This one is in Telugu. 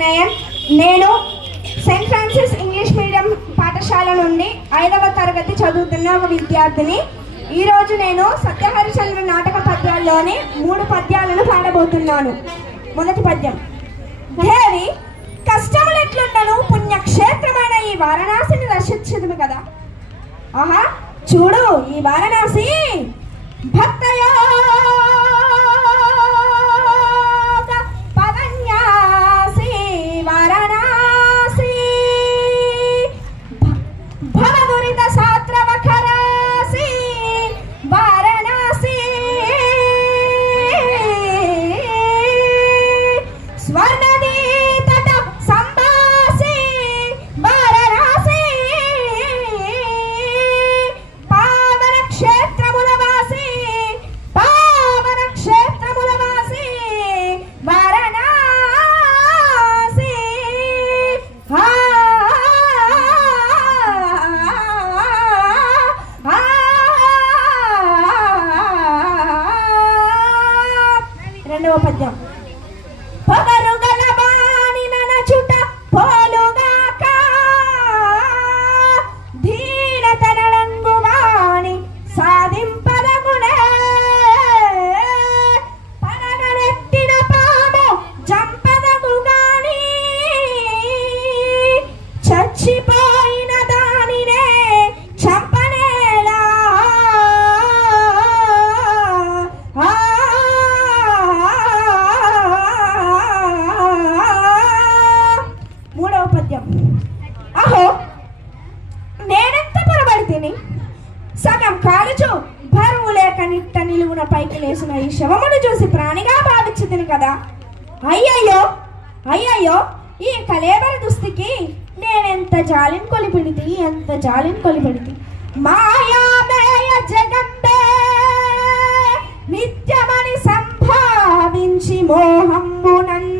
వినయన్. నేను సెయింట్ ఫ్రాన్సిస్ ఇంగ్లీష్ మీడియం పాఠశాల నుండి 5వ తరగతి చదువుతున్న ఒక విద్యార్థిని. ఈరోజు నేను సత్యహరిచంద్ర నాటక పద్యాల్లోని 3 పద్యాలను పాడబోతున్నాను. మొదటి పద్యం. దేవి కష్టములెట్లుండను పుణ్యక్షేత్రమైన ఈ వారణాసిని దర్శించదుము కదా. ఆహా చూడు ఈ వారణాసి భక్తయో పవన్యాసి వారణాసి భవదురిత సాత్రవఖరాసి వారణాసి స్వర్ణదీ తట సంభాసి వారణాసి పావన క్షేత్రముల వాసి పావన క్షేత్రముల వాసి వారణాసి. రెండవ పద్యం. పొగరుగల వాణి ననచుట పోలుగాక ధీరతనలంగు వాణి సాధింపదగునే పనగనెత్తిన పాము జంపదగు గాని చచ్చిపోయిన దానినే చంపనేలా. మూడవ పద్యం. అహో నేనెంత పొరబడితిని సగం కాలుచు బరువు లేక నిట్ట నిలువున పైకి లేచిన ఈ శవమును చూసి ప్రాణిగా భావించుతిని కదా. అయ్యయ్యో అయ్యయ్యో ఈ కలేబర దుస్థితికి నేనెంత జాలిని కొలిపెడితి ఎంత జాలిని కొలిపెడితి. మాయామేయ జగంబే నిత్యమని సంభావించి మోహంబు నన్ను